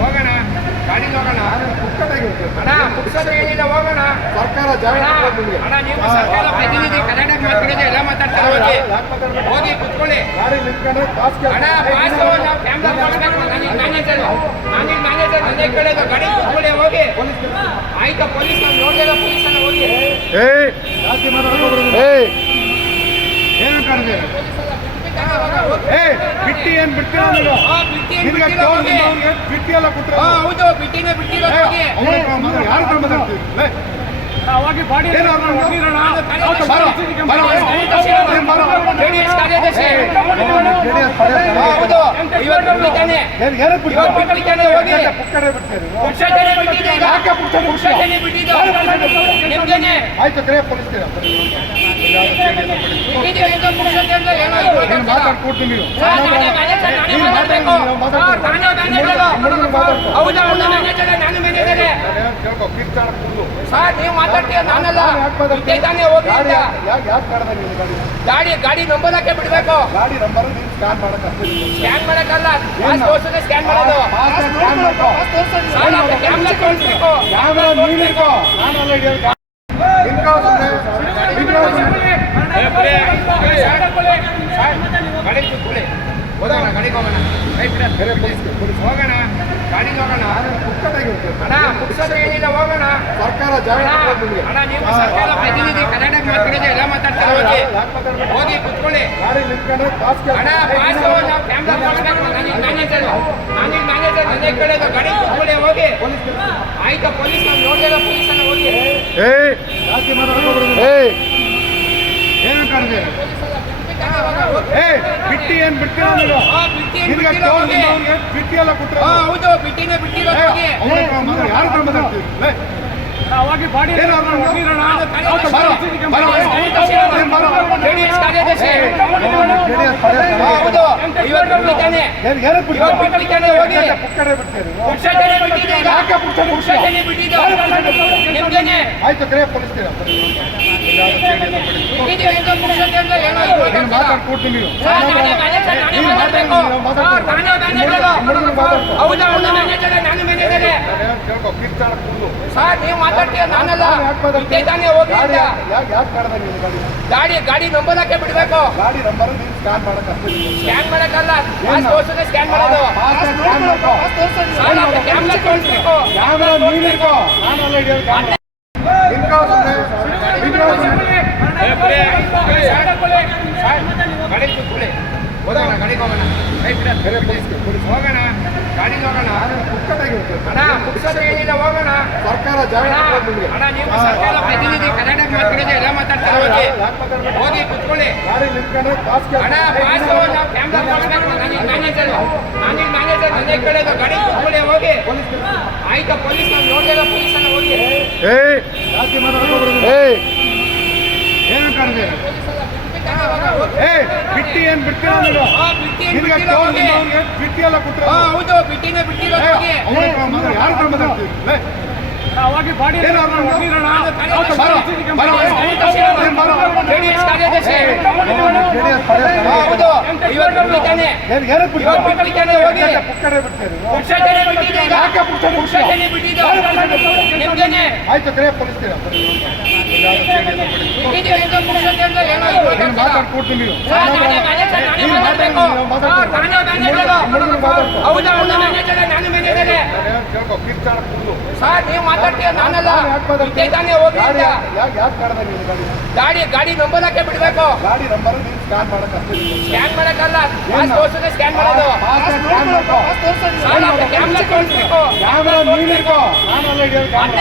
ಹೋಗೋಣ ಗಾಡಿಗೆ ಹೋಗೋಣ ಅಣ್ಣ ಪುಕ್ಸದ ಏನಿಲ್ಲ ಹೋಗೋಣ ಸರ್ಕಾರ ಅಣ್ಣ ನೀವು ಸರ್ಕಾರ ಪ್ರತಿನಿಧಿ ಕನ್ನಡ ಮಾತಾಡೋದು ಎಲ್ಲ ಮಾತಾಡ್ತಾರೆ ಹೋಗಿ ಕುತ್ಕೊಳ್ಳಿ ಅಣ್ಣ ಪಾಸು ನಾವು ಕ್ಯಾಮ್ರಾ ಕೊಡ್ಬೇಕು ನನಗೆ ಮ್ಯಾನೇಜರ್ ನನ್ನ ಕಡೆದು ಗಾಡಿ ಕುತ್ಕೊಳ್ಳಿ ಹೋಗಿ ಆಯ್ತಾ ಪೊಲೀಸ್ ನಾವು ನೋಡಿಲ್ಲ ಪೊಲೀಸನ್ನ ಹೋಗಿ ಏನು ಕಾಣಿದೆ ಬಿಟ್ಟಿ ಏನ್ ಬಿಡ್ತೀರ ಬಿಟ್ಟಿ ಎಲ್ಲ ಕೊಟ್ಟರೆ ಹೌದು ಬಿಟ್ಟಿನೇ ಬಿಟ್ಟಿರೋ ಹೋಗಿ ಯಾರು ಮಾತಾಡ್ತೀವಿ ಅವಾಗಿ ಬಾಡಿ ಆಯ್ತು ಕರೆ ಪೊಲೀಸ್ ಮಾತಾಡ್ಕೊಡ್ತೀನಿ ನೀವು ಮಾತಾಡ್ತೀಯ ನಾನಲ್ಲ ಗಾಡಿ ನಂಬರ್ ಹಾಕಿ ಬಿಡ್ಬೇಕು ಗಾಡಿ ನಂಬರ್ ಸ್ಕ್ಯಾನ್ ಮಾಡಕ್ಕಲ್ಲ ಸ್ಕ್ಯಾನ್ ಮಾಡೋದು ಕ್ಯಾಮ್ರಾ ತೋರಿಸ್ಬೇಕು ಹೋಗೋಣ ಗಾಡಿಗೆ ಹೋಗೋಣ ಹೋಗೋಣ ಗಾಡಿಗೆ ಹೋಗೋಣ ಅಣ್ಣ ಪುಕ್ಸದ ಏನಿಲ್ಲ ಹೋಗೋಣ ಸರ್ಕಾರ ಅಣ್ಣ ನೀವು ಸರ್ಕಾರ ಪ್ರತಿನಿಧಿ ಕನ್ನಡ ಮಾತಾಡೋದು ಎಲ್ಲ ಮಾತಾಡ್ತಾರೆ ಹೋಗಿ ಕುತ್ಕೊಳ್ಳಿ ಅಣ್ಣ ಪಾಸು ನಾವು ಕ್ಯಾಮ್ರಾ ಕೊಡ್ಬೇಕು ನನಗೆ ಮ್ಯಾನೇಜರ್ ನನ್ನ ಕಡೆದು ಗಾಡಿ ಕುತ್ಕೊಳ್ಳಿ ಹೋಗಿ ಆಯ್ತಾ ಪೊಲೀಸ್ ನಾವು ನೋಡಿಲ್ಲ ಪೊಲೀಸನ್ನ ಹೋಗಿ ಏನು ಕಾಣಿದೆ ಬಿಟ್ಟಿ ಏನ್ ಬಿಡ್ತೀರ ಬಿಟ್ಟಿ ಎಲ್ಲ ಕೊಟ್ಟರೆ ಹೌದು ಬಿಟ್ಟಿನೇ ಬಿಟ್ಟಿರೋ ಹೋಗಿ ಯಾರು ಮಾತಾಡ್ತೀವಿ ಅವಾಗಿ ಬಾಡಿ ಹೌದು ಇವತ್ತು ಬಿಟ್ಟಿದ್ದಾನೆ ಆಯ್ತು ಕರೆ ಪೊಲೀಸ್ ಮಾತಾಡ್ಕೊಡ್ತೀನಿ ಸರ್ ನೀವು ಮಾತಾಡ್ತೀಯ ನಾನಲ್ಲ ಗಾಡಿ ನಂಬರ್ ಹಾಕಿ ಬಿಡ್ಬೇಕು ಗಾಡಿ ನಂಬರ್ ಸ್ಕ್ಯಾನ್ ಮಾಡಕ್ಕಲ್ಲ ಸ್ಕ್ಯಾನ್ ಮಾಡೋದು ಕ್ಯಾಮ್ರಾ ತೋರಿಸ್ಬೇಕು ಹೋಗೋಣ ಗಾಡಿಗೆ ಹೋಗೋಣ ಹೋಗೋಣ ಗಾಡಿಗೆ ಹೋಗೋಣ ಅಣ್ಣ ಪುಕ್ಸದ ಏನಿಲ್ಲ ಹೋಗೋಣ ಸರ್ಕಾರ ಅಣ್ಣ ನೀವು ಸರ್ಕಾರ ಪ್ರತಿನಿಧಿ ಕನ್ನಡ ಮಾತಾಡೋದು ಎಲ್ಲ ಮಾತಾಡ್ತಾರೆ ಹೋಗಿ ಕುತ್ಕೊಳ್ಳಿ ಅಣ್ಣ ಪಾಸು ನಾವು ಕ್ಯಾಮ್ರಾ ಕೊಡ್ಬೇಕು ನನಗೆ ಮ್ಯಾನೇಜರ್ ನನ್ನ ಕಡೆದು ಗಾಡಿ ಕುತ್ಕೊಳ್ಳಿ ಹೋಗಿ ಆಯ್ತಾ ಪೊಲೀಸ್ ನಾವು ನೋಡಿಲ್ಲ ಪೊಲೀಸನ್ನ ಹೋಗಿ ಏನು ಕಾಣಿದೆ ಬಿಟ್ಟಿ ಏನ್ ಬಿಡ್ತೀರ ಬಿಟ್ಟಿ ಎಲ್ಲ ಕೊಟ್ಟರೆ ಹೌದು ಬಿಟ್ಟಿನೇ ಬಿಟ್ಟಿರೋ ಹೋಗಿ ಯಾರು ಮಾತಾಡ್ತೀವಿ ಅವಾಗಿ ಬಾಡಿ ಹೌದು ಇವತ್ತು ಬಿಟ್ಟಿದ್ದಾನೆ ಹೋಗಿ ಆಯ್ತು ಕರೆ ಪೊಲೀಸ್ ಮಾತಾಡ್ಕೊಡ್ತೀನಿ ಸರ್ ನೀವು ಮಾತಾಡ್ತೀಯ ನಾನಲ್ಲ ಗಾಡಿ ನಂಬರ್ ಹಾಕಿ ಬಿಡ್ಬೇಕು ಗಾಡಿ ನಂಬರ್ ಸ್ಕ್ಯಾನ್ ಮಾಡಕ್ಕಲ್ಲ ಸ್ಕ್ಯಾನ್ ಮಾಡೋದು ಕ್ಯಾಮ್ರಾ ತೋರಿಸ್ಬೇಕು